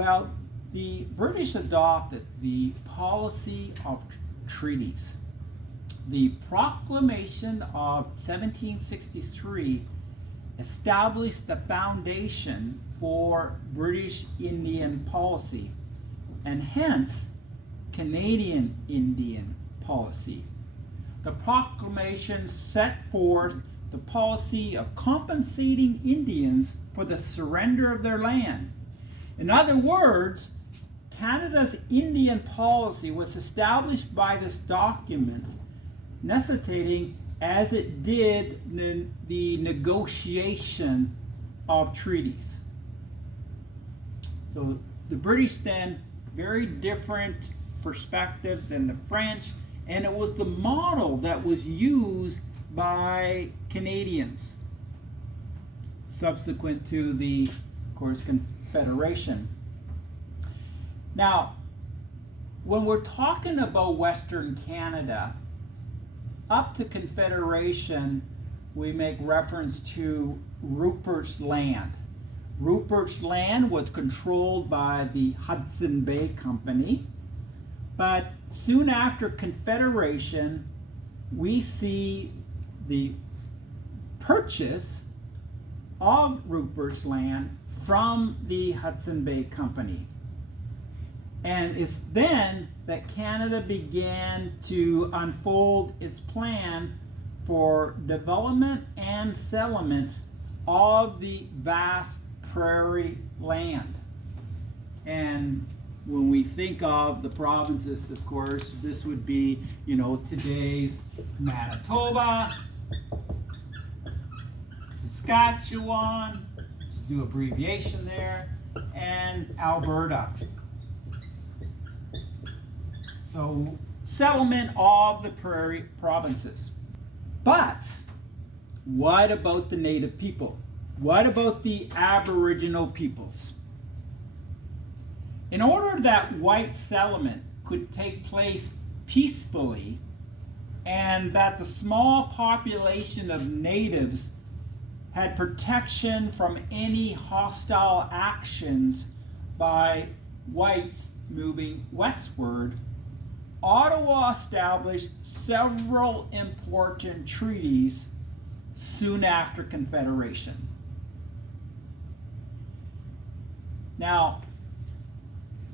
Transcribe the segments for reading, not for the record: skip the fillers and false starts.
Well, the British adopted the policy of treaties. The Proclamation of 1763 established the foundation for British Indian policy and hence Canadian Indian policy. The proclamation set forth the policy of compensating Indians for the surrender of their land. In other words, Canada's Indian policy was established by this document, necessitating, as it did, the negotiation of treaties. So the British then, very different perspective than the French, and it was the model that was used by Canadians subsequent to the, of course, Confederation. Now, when we're talking about Western Canada, up to Confederation, we make reference to Rupert's Land. Rupert's Land was controlled by the Hudson Bay Company, but soon after Confederation, we see the purchase of Rupert's Land from the Hudson Bay Company. And it's then that Canada began to unfold its plan for development and settlement of the vast prairie land. And when we think of the provinces, of course, this would be, today's Manitoba, Saskatchewan, just do abbreviation there, and Alberta. So, settlement of the prairie provinces. But what about the native people? What about the aboriginal peoples? In order that white settlement could take place peacefully and that the small population of natives had protection from any hostile actions by whites moving westward, Ottawa established several important treaties soon after Confederation. Now,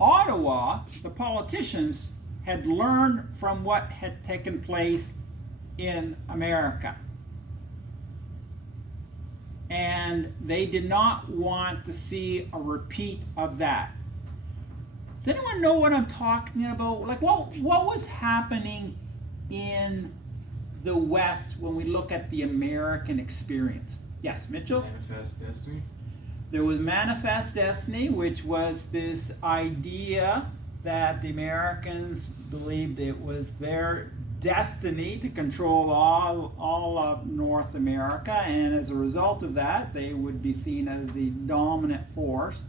Ottawa, the politicians, had learned from what had taken place in America. And they did not want to see a repeat of that. Does anyone know what I'm talking about? Like, what was happening in the West when we look at the American experience? Yes, Mitchell? Manifest Destiny. There was Manifest Destiny, which was this idea that the Americans believed it was their destiny to control all of North America, and as a result of that, they would be seen as the dominant force.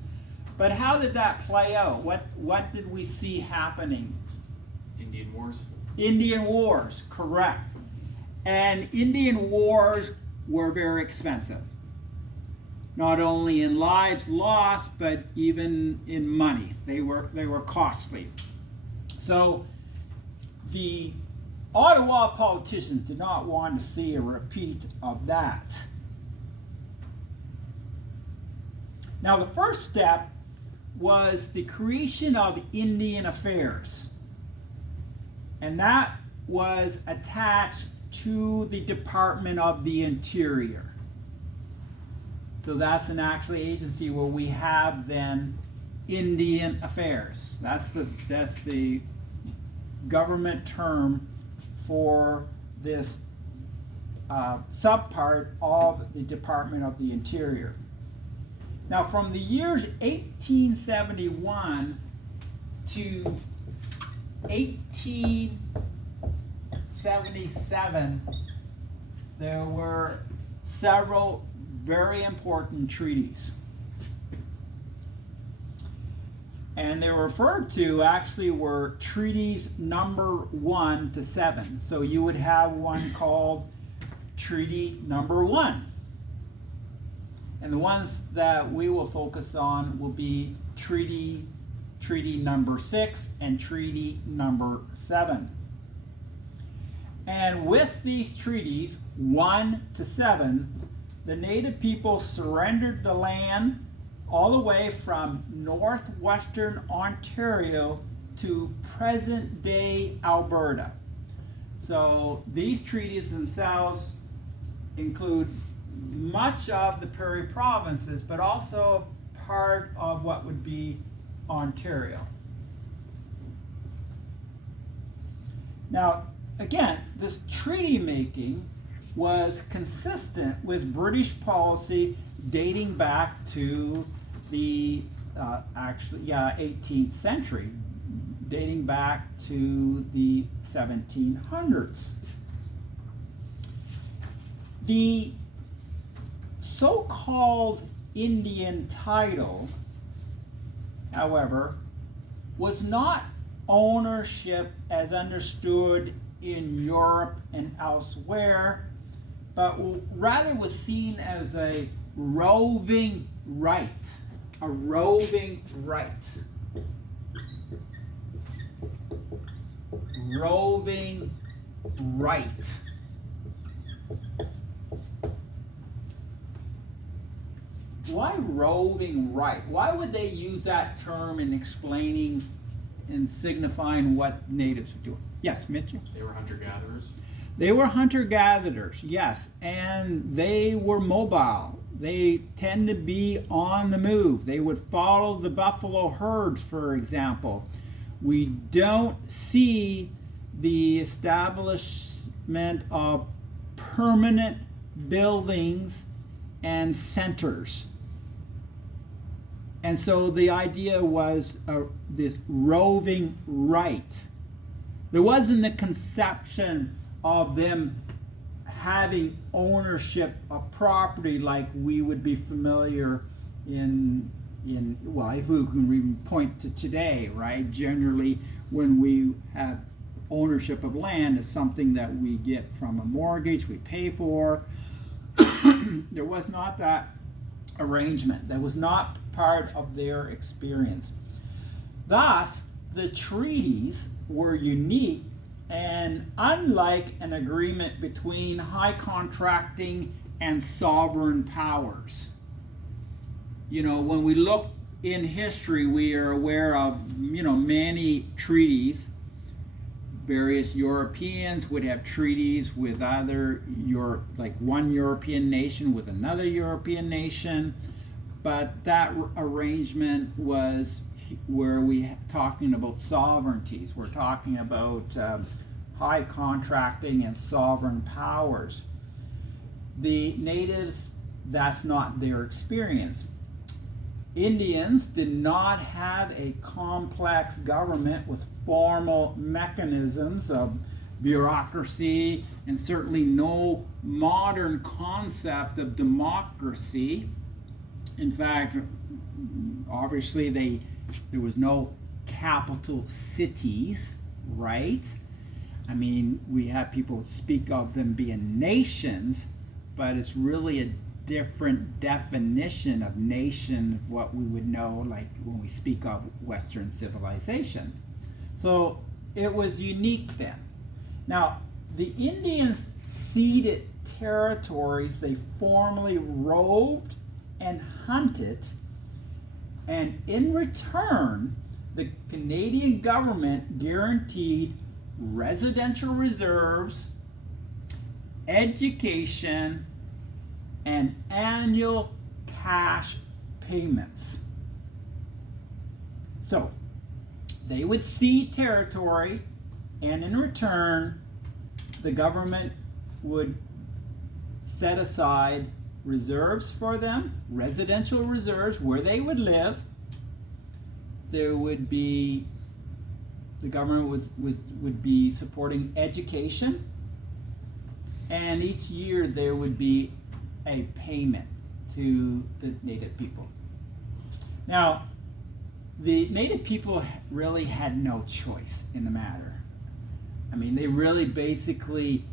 But how did that play out? What did we see happening? Indian Wars. Indian Wars, correct. And Indian Wars were very expensive. Not only in lives lost, but even in money. They were costly. So the Ottawa politicians did not want to see a repeat of that. Now, the first step was the creation of Indian Affairs. And that was attached to the Department of the Interior. So that's an actual agency where we have then Indian Affairs. That's the government term for this subpart of the Department of the Interior. Now, from the years 1871 to 1877, there were several very important treaties. And they were referred to, actually, were treaties number 1 to 7. So you would have one called Treaty number 1. And the ones that we will focus on will be Treaty number 6 and Treaty number 7. And with these treaties, 1 to 7, the Native people surrendered the land all the way from northwestern Ontario to present-day Alberta. So these treaties themselves include much of the prairie provinces, but also part of what would be Ontario. Now, again, this treaty making was consistent with British policy dating back to the 18th century, dating back to the 1700s. The so-called Indian title, however, was not ownership as understood in Europe and elsewhere, but rather was seen as a roving right. A roving right. Roving right. Why roving right? Why would they use that term in explaining and signifying what natives were doing? Yes, Mitchell? They were hunter-gatherers. They were hunter-gatherers, yes, and they were mobile. They tend to be on the move. They would follow the buffalo herds, for example. We don't see the establishment of permanent buildings and centers. And so the idea was this roving right. There wasn't the conception of them having ownership of property like we would be familiar in well, if we can even point to today, right? Generally, when we have ownership of land, it's something that we get from a mortgage, we pay for. There was not that arrangement. That was not part of their experience. Thus, the treaties were unique and unlike an agreement between high contracting and sovereign powers. You know, when we look in history, we are aware of, many treaties. Various Europeans would have treaties with other like one European nation with another European nation, but that arrangement was where we talking about sovereignties. We're talking about high contracting and sovereign powers. The natives, that's not their experience. Indians did not have a complex government with formal mechanisms of bureaucracy and certainly no modern concept of democracy. In fact, obviously there was no capital cities, right? I mean, we have people speak of them being nations, but it's really a different definition of nation of what we would know like when we speak of Western civilization. So it was unique then. Now, the Indians ceded territories they formerly roved and hunted, and in return, the Canadian government guaranteed residential reserves, education, and annual cash payments. So they would cede territory, and in return, the government would set aside reserves for them, residential reserves where they would live. There would be, the government would be supporting education, and each year there would be a payment to the Native people. Now, the Native people really had no choice in the matter. I mean, they really basically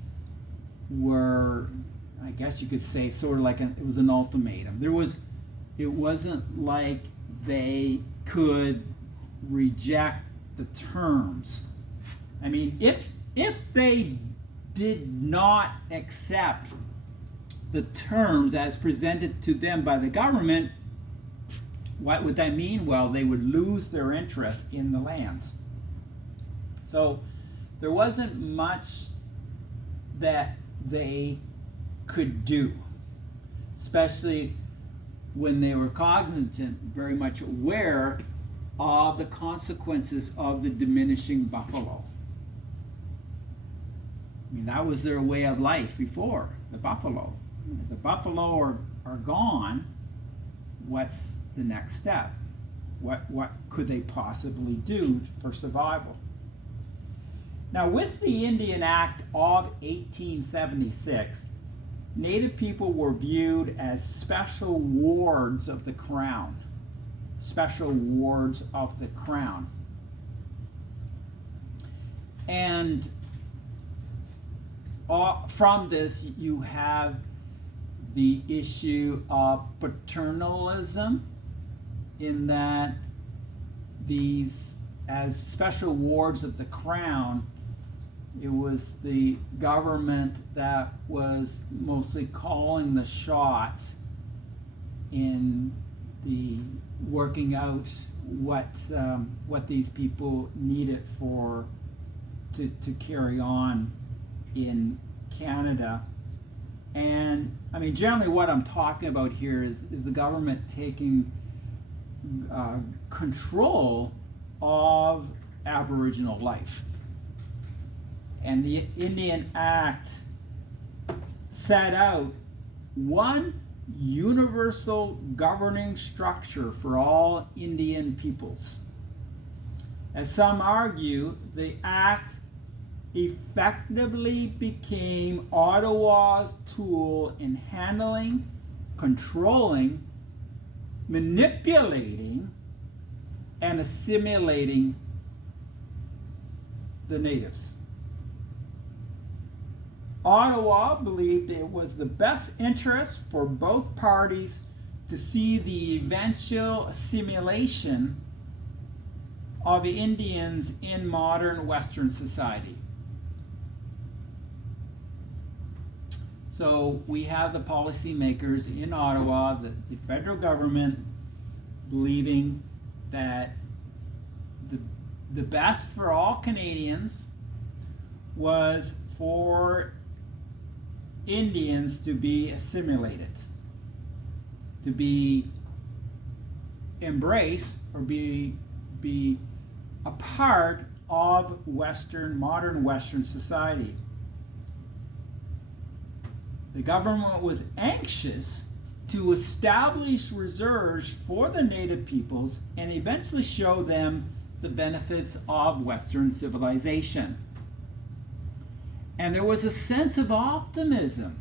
were I guess you could say, sort of like it was an ultimatum. It wasn't like they could reject the terms. I mean, if they did not accept the terms as presented to them by the government, what would that mean? Well, they would lose their interest in the lands. So there wasn't much that they could do, especially when they were cognizant, very much aware of the consequences of the diminishing buffalo. I mean, that was their way of life before, the buffalo. If the buffalo are gone, what's the next step? What could they possibly do for survival? Now, with the Indian Act of 1876, Native people were viewed as special wards of the crown. Special wards of the crown. And from this, you have the issue of paternalism, in that these, as special wards of the crown, it was the government that was mostly calling the shots in the working out what these people needed to carry on in Canada. And I mean, generally what I'm talking about here is the government taking control of Aboriginal life. And the Indian Act set out one universal governing structure for all Indian peoples. As some argue, the Act effectively became Ottawa's tool in handling, controlling, manipulating, and assimilating the natives. Ottawa believed it was the best interest for both parties to see the eventual assimilation of the Indians in modern Western society. So we have the policymakers in Ottawa, the federal government, believing that the best for all Canadians was for Indians to be assimilated, to be embraced or be a part of modern Western society. The government was anxious to establish reserves for the native peoples and eventually show them the benefits of Western civilization. And there was a sense of optimism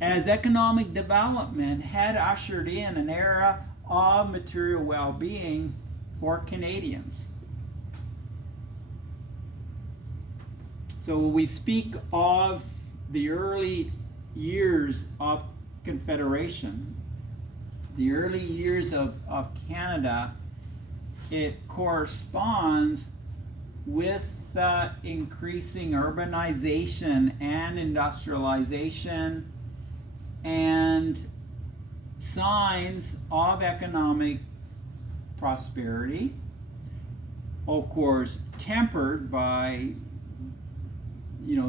as economic development had ushered in an era of material well-being for Canadians. So when we speak of the early years of Confederation, the early years of Canada, it corresponds with increasing urbanization and industrialization and signs of economic prosperity, of course tempered by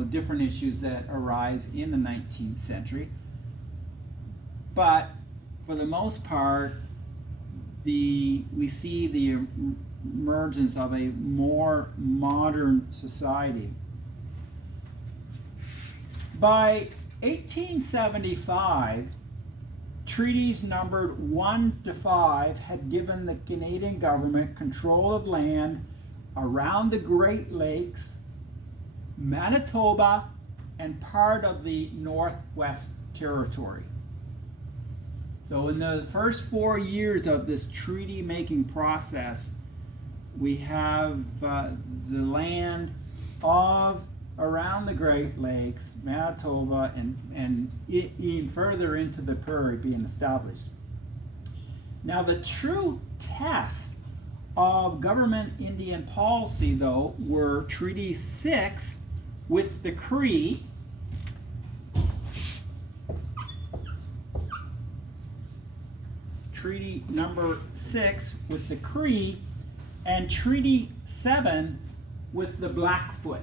different issues that arise in the 19th century. But for the most part, we see the emergence of a more modern society. By 1875, treaties numbered 1 to 5 had given the Canadian government control of land around the Great Lakes, Manitoba, and part of the Northwest Territory. So in the first 4 years of this treaty making process, we have the land of around the Great Lakes, Manitoba, and even further into the prairie being established. Now, the true test of government Indian policy, though, were Treaty 6 with the Cree, Treaty number 6 with the Cree, and Treaty 7 with the Blackfoot.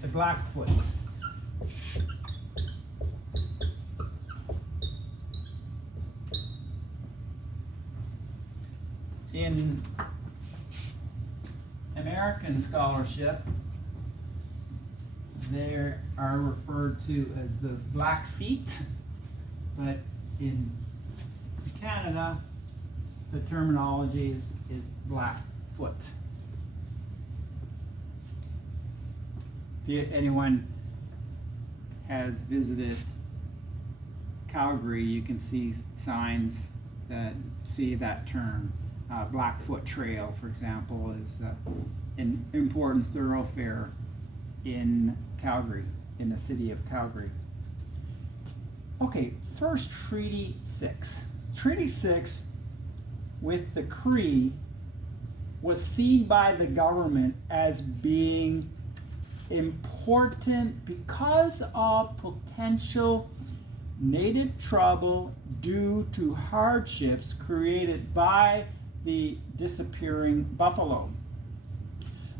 The Blackfoot. In American scholarship, they are referred to as the Blackfeet, but in Canada, the terminology is Blackfoot. If anyone has visited Calgary, you can see signs that see that term. Blackfoot Trail, for example, is an important thoroughfare in Calgary, in the city of Calgary. Okay, first Treaty 6. Treaty 6 with the Cree was seen by the government as being important because of potential native trouble due to hardships created by the disappearing buffalo.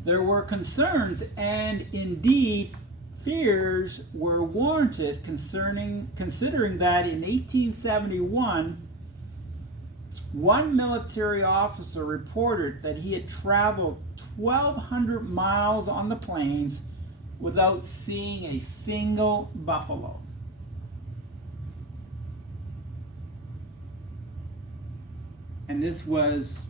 There were concerns and indeed fears were warranted considering that in 1871 one military officer reported that he had traveled 1,200 miles on the plains without seeing a single buffalo. And this was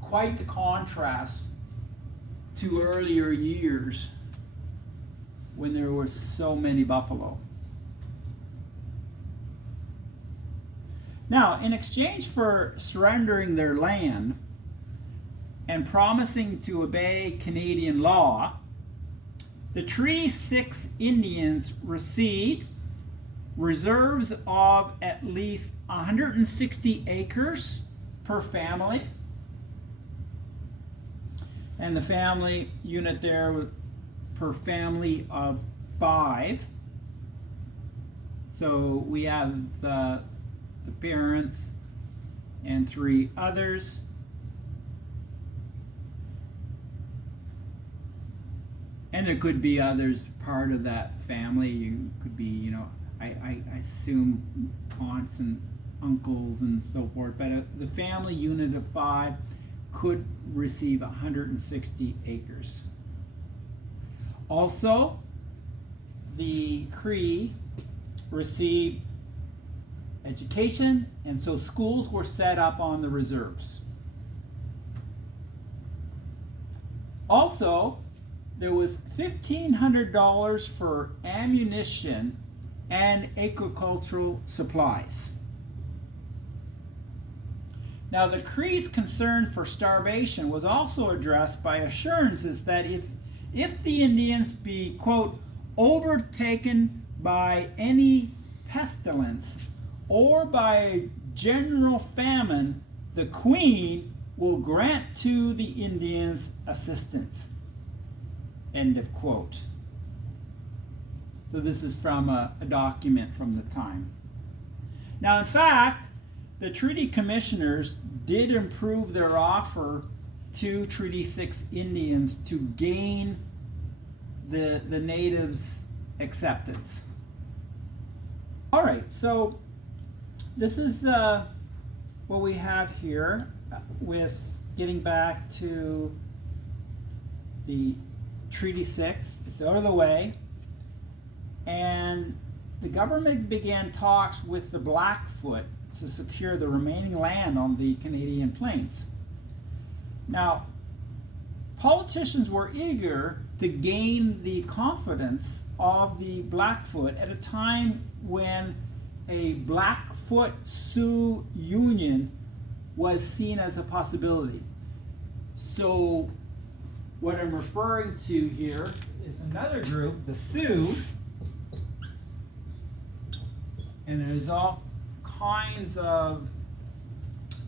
quite the contrast to earlier years when there were so many buffalo. Now, in exchange for surrendering their land and promising to obey Canadian law, the Treaty 6 Indians received reserves of at least 160 acres per family. And the family unit there was per family of 5. So we have the parents and 3 others. And there could be others part of that family. You could be, I assume aunts and uncles and so forth, but the family unit of 5 could receive 160 acres. Also, the Cree received education, and so schools were set up on the reserves. Also, there was $1,500 for ammunition and agricultural supplies. Now, the Cree's concern for starvation was also addressed by assurances that if the Indians be, quote, overtaken by any pestilence or by a general famine, the Queen will grant to the Indians assistance, end of quote. So this is from a document from the time. Now, in fact, the Treaty Commissioners did improve their offer to Treaty 6 Indians to gain the natives' acceptance. All right, so this is what we have here with getting back to the Treaty 6. It's out of the way. And the government began talks with the Blackfoot to secure the remaining land on the Canadian plains. Now, politicians were eager to gain the confidence of the Blackfoot at a time when a Blackfoot Sioux union was seen as a possibility. So what I'm referring to here is another group, the Sioux, and there's all kinds of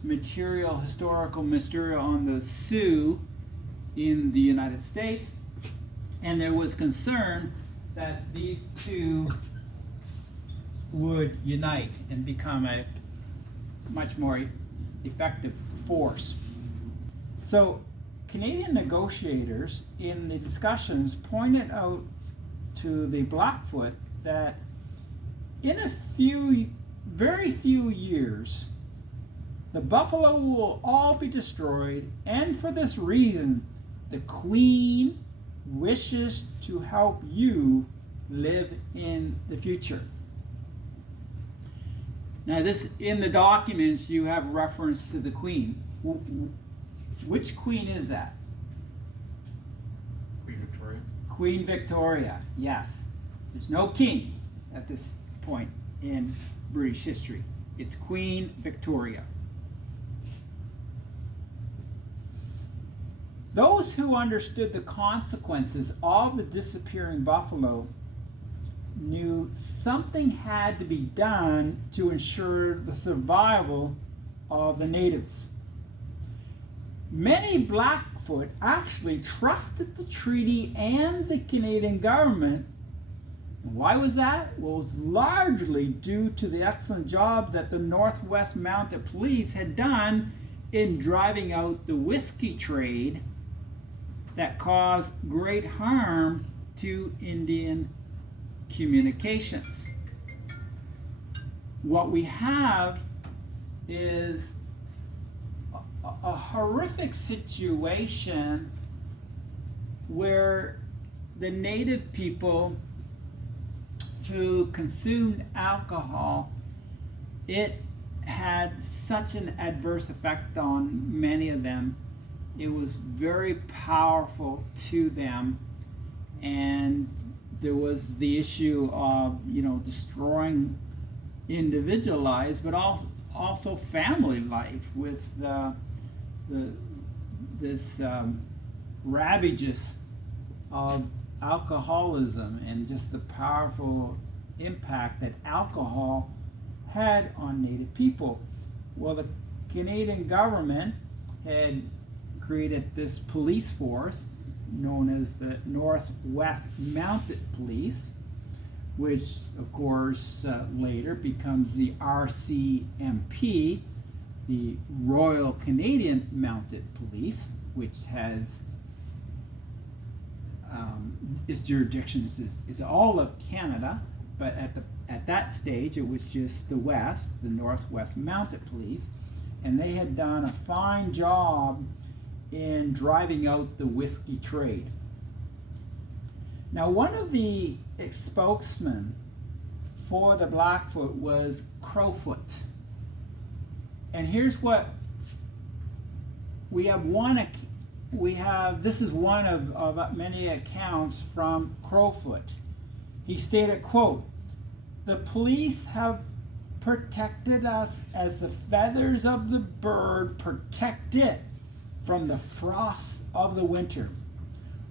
historical material on the Sioux in the United States, and there was concern that these two would unite and become a much more effective force. So Canadian negotiators in the discussions pointed out to the Blackfoot that in a very few years, the buffalo will all be destroyed, and for this reason, the Queen wishes to help you live in the future. Now, this in the documents you have reference to the Queen. Which Queen is that? Queen Victoria. Queen Victoria, yes. There's no king at this point in British history. It's Queen Victoria. Those who understood the consequences of the disappearing buffalo knew something had to be done to ensure the survival of the natives. Many Blackfoot actually trusted the treaty and the Canadian government. Why was that? Well, it was largely due to the excellent job that the Northwest Mounted Police had done in driving out the whiskey trade that caused great harm to Indian communications. What we have is a horrific situation where the native people who consumed alcohol, it had such an adverse effect on many of them. It was very powerful to them, and there was the issue of destroying individual lives, but also family life with this ravages of alcoholism and just the powerful impact that alcohol had on Native people. Well, the Canadian government had created this police force known as the Northwest Mounted Police, which of course later becomes the RCMP, the Royal Canadian Mounted Police, which has its jurisdiction is all of Canada, but at that stage it was just the West, the Northwest Mounted Police, and they had done a fine job in driving out the whiskey trade. Now, one of the spokesmen for the Blackfoot was Crowfoot. And here's what we have this is one of many accounts from Crowfoot. He stated, quote, "The police have protected us as the feathers of the bird protect it from the frost of the winter.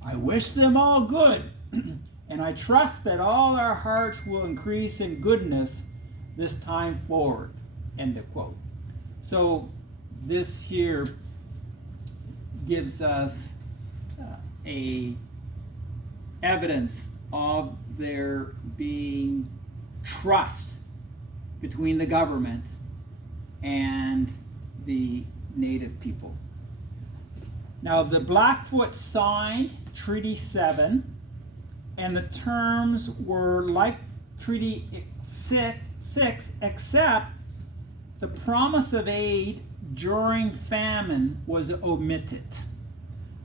I wish them all good, and I trust that all our hearts will increase in goodness this time forward." End of quote. So this here gives us a evidence of there being trust between the government and the native people. Now, the Blackfoot signed Treaty 7, and the terms were like Treaty 6, except the promise of aid during famine was omitted.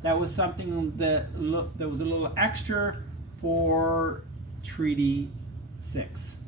That was something that was a little extra for Treaty 6.